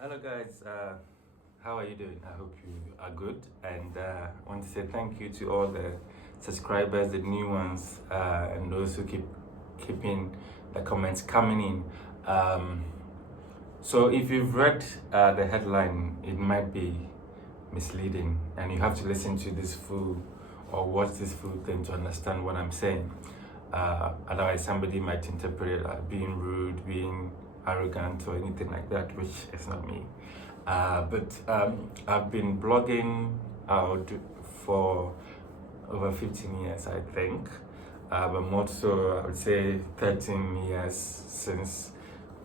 Hello guys, how are you doing? I hope you are good, and I want to say thank you to all the subscribers, the new ones, and those who keeping the comments coming in. So if you've read the headline, it might be misleading, and you have to listen to this full or watch this full thing to understand what I'm saying. Otherwise, somebody might interpret it as being rude, being arrogant, or anything like that, which is not me. But I've been blogging out for over 15 years, I think. But more so, I would say 13 years since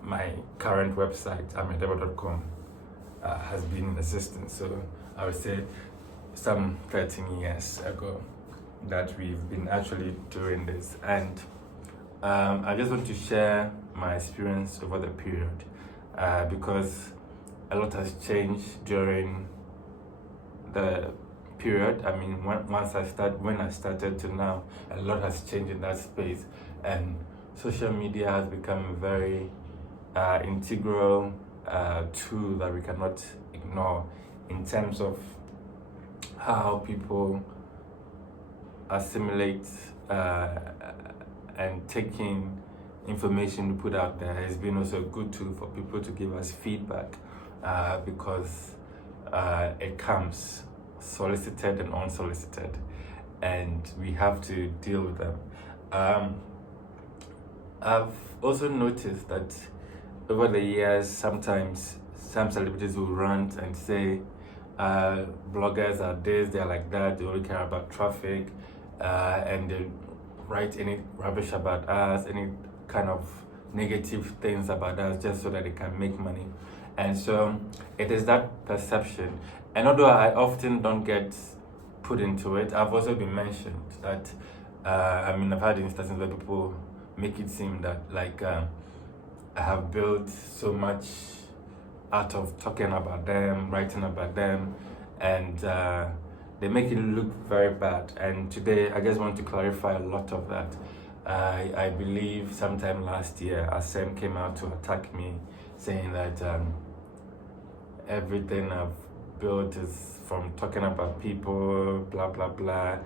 my current website, ameyaw.com, has been in existence. So I would say some 13 years ago that we've been actually doing this. And I just want to share my experience over the period because a lot has changed during the period. I mean, when I started to now, a lot has changed in that space, and social media has become a very integral tool that we cannot ignore in terms of how people assimilate and taking information to put out there. Has been also a good tool for people to give us feedback because it comes solicited and unsolicited, and we have to deal with them. I've also noticed that over the years, sometimes some celebrities will rant and say bloggers are this, they're like that, they only care about traffic, and they write any rubbish about us, any kind of negative things about us just so that they can make money. And so it is that perception. And although I often don't get put into it, I've also been mentioned that, I've had instances where people make it seem that I have built so much out of talking about them, writing about them, and they make it look very bad. And today I just want to clarify a lot of that. I believe sometime last year, Asem came out to attack me, saying that everything I've built is from talking about people, blah blah blah.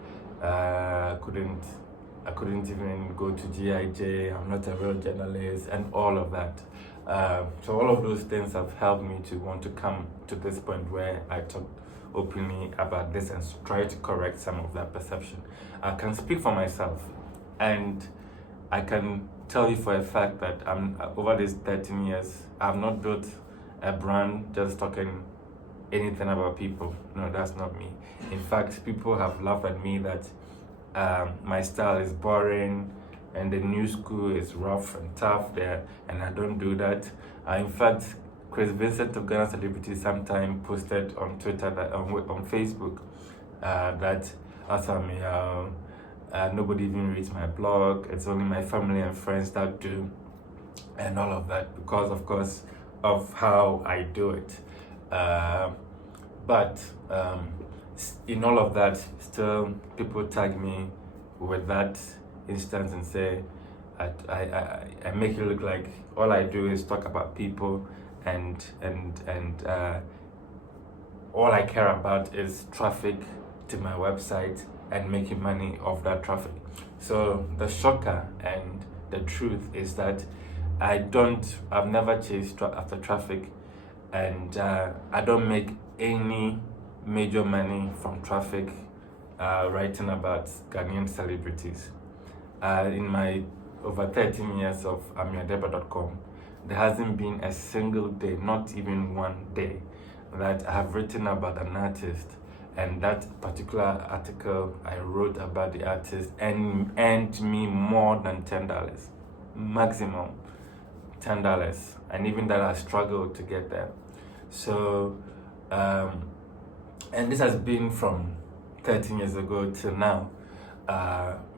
I couldn't even go to GIJ. I'm not a real journalist, and all of that. So all of those things have helped me to want to come to this point where I talk openly about this and try to correct some of that perception. I can speak for myself, and I can tell you for a fact that over these 13 years, I've not built a brand just talking anything about people. No, that's not me. In fact, people have laughed at me that my style is boring and the new school is rough and tough there, and I don't do that. In fact, Chris Vincent of Ghana Celebrity sometime posted on Twitter, on Facebook, that as Ameyaw, nobody even reads my blog. It's only my family and friends that do, and all of that, because of course of how I do it. But in all of that, still people tag me with that instance and say I make it look like all I do is talk about people, and all I care about is traffic to my website and making money off that traffic. So the shocker and the truth is that I've never chased after traffic, and I don't make any major money from traffic writing about Ghanaian celebrities. In my over 13 years of Ameyaw.com, there hasn't been a single day, not even one day, that I have written about an artist, and that particular article I wrote about the artist and earned me more than $10, maximum $10, and even that I struggled to get there. So, and this has been from 13 years ago till now,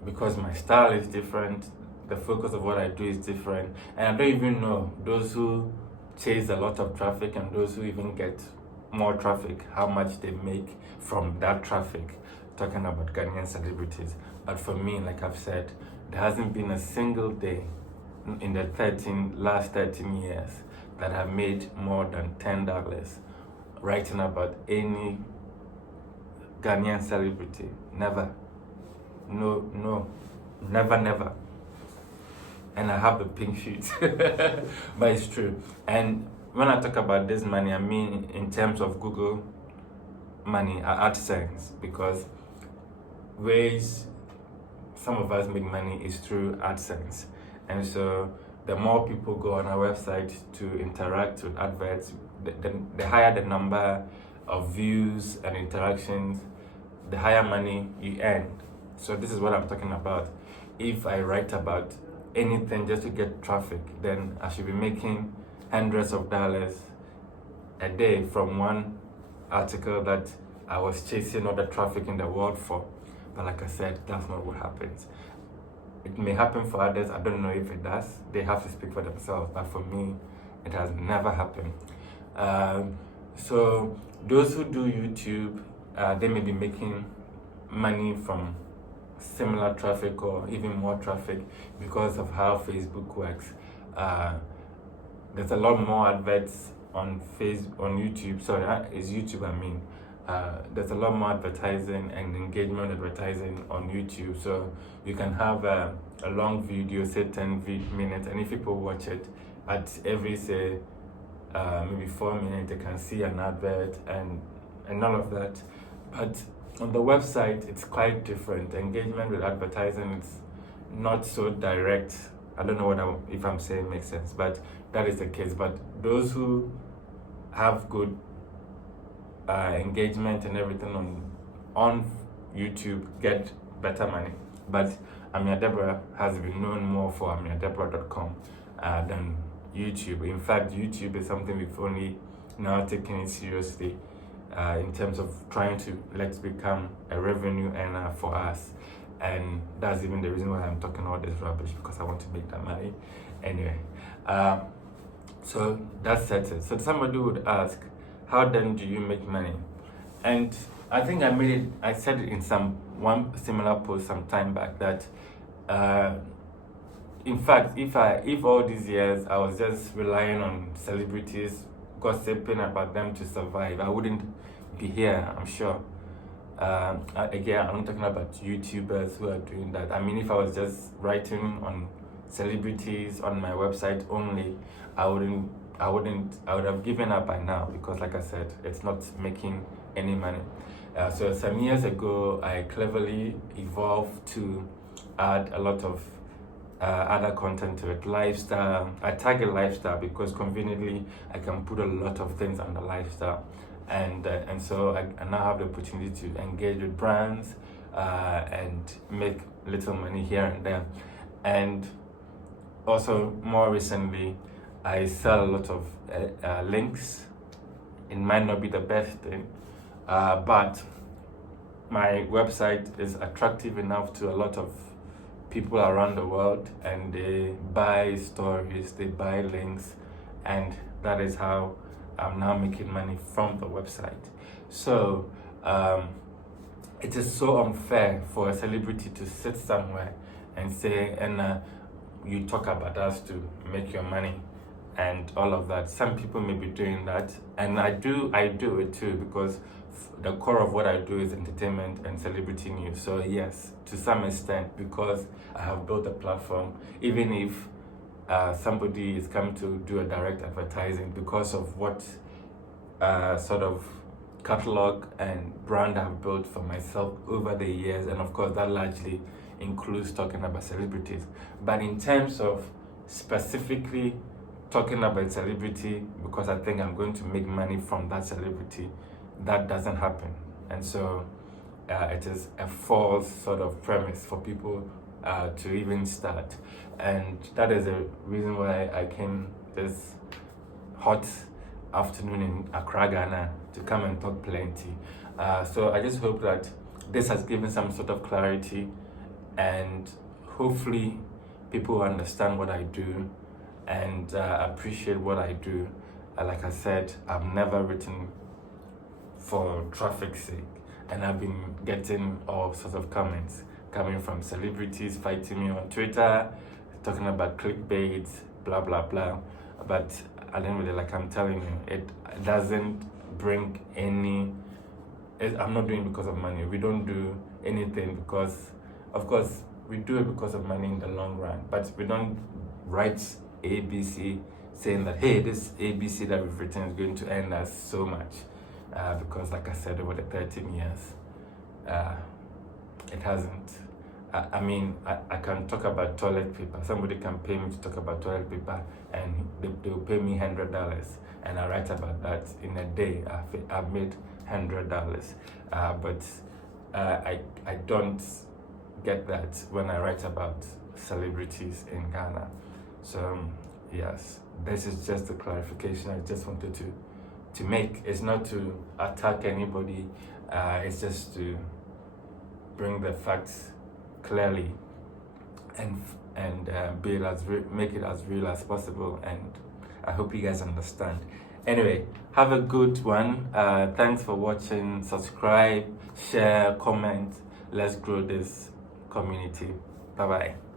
because my style is different, the focus of what I do is different, and I don't even know those who chase a lot of traffic and those who even get more traffic, how much they make from that traffic, talking about Ghanaian celebrities. But for me, like I've said, there hasn't been a single day in the last 13 years that have made more than $10 writing about any Ghanaian celebrity. Never. No. Never. And I have the pink sheet. But it's true. And when I talk about this money, I mean in terms of Google money, AdSense, because ways some of us make money is through AdSense. And so the more people go on our website to interact with adverts, the higher the number of views and interactions, the higher money you earn. So this is what I'm talking about. If I write about anything just to get traffic, then I should be making hundreds of dollars a day from one article that I was chasing all the traffic in the world for. But like I said, that's not what happens. It may happen for others. I don't know if it does. They have to speak for themselves. But for me, it has never happened. So those who do YouTube, they may be making money from similar traffic or even more traffic because of how Facebook works. There's a lot more adverts on YouTube. Sorry, it's YouTube. I mean, there's a lot more advertising and engagement advertising on YouTube. So you can have a long video, say 10 minutes, and if people watch it at every say maybe 4 minutes, they can see an advert and all of that. But on the website, it's quite different. Engagement with advertising is not so direct. I don't know if I'm saying makes sense, but that is the case. But those who have good engagement and everything on YouTube get better money. But Ameyaw Deborah has been known more for AmeyawDeborah.com than YouTube. In fact, YouTube is something we've only now taken it seriously in terms of trying to let's become a revenue earner for us. And that's even the reason why I'm talking all this rubbish, because I want to make that money. Anyway, so that sets it. So somebody would ask, how then do you make money? And I think I said it in one similar post some time back that in fact, if all these years I was just relying on celebrities gossiping about them to survive, I wouldn't be here, I'm sure. Again, I'm not talking about YouTubers who are doing that. I mean, if I was just writing on celebrities on my website only, I would have given up by now, because like I said, it's not making any money. So some years ago, I cleverly evolved to add a lot of other content to it. Lifestyle, I target lifestyle because conveniently I can put a lot of things under lifestyle. And so I now have the opportunity to engage with brands and make little money here and there. And also more recently, I sell a lot of links. It might not be the best thing, but my website is attractive enough to a lot of people around the world, and they buy stories, they buy links, and that is how I'm now making money from the website. So it is so unfair for a celebrity to sit somewhere and say, you talk about us to make your money and all of that. Some people may be doing that, and I do it too, because the core of what I do is entertainment and celebrity news. So yes, to some extent, because I have built a platform, even if somebody is coming to do a direct advertising, because of what sort of catalog and brand I've built for myself over the years, and of course that largely includes talking about celebrities. But in terms of specifically talking about celebrity, because I think I'm going to make money from that celebrity, that doesn't happen. And so it is a false sort of premise for people to even start. And that is the reason why I came this hot afternoon in Accra, Ghana, to come and talk plenty. So I just hope that this has given some sort of clarity, and hopefully people understand what I do and appreciate what I do. Like I said, I've never written for traffic's sake, and I've been getting all sorts of comments coming from celebrities fighting me on Twitter, talking about clickbait, blah blah blah. But at the end of the day, like I'm telling you, it doesn't bring any. I'm not doing it because of money. We don't do anything because, of course, we do it because of money in the long run, but we don't write ABC saying that, hey, this ABC that we've written is going to earn us so much. Because, like I said, over the 13 years, it hasn't. I mean, I can talk about toilet paper. Somebody can pay me to talk about toilet paper, and they'll pay me $100, and I write about that in a day. I've made $100, but I don't get that when I write about celebrities in Ghana. So yes, this is just the clarification I just wanted to make. It's not to attack anybody. It's just to bring the facts clearly and make it as real as possible, and I hope you guys understand. Anyway, have a good one. Thanks for watching. Subscribe, share, comment. Let's grow this community. Bye bye.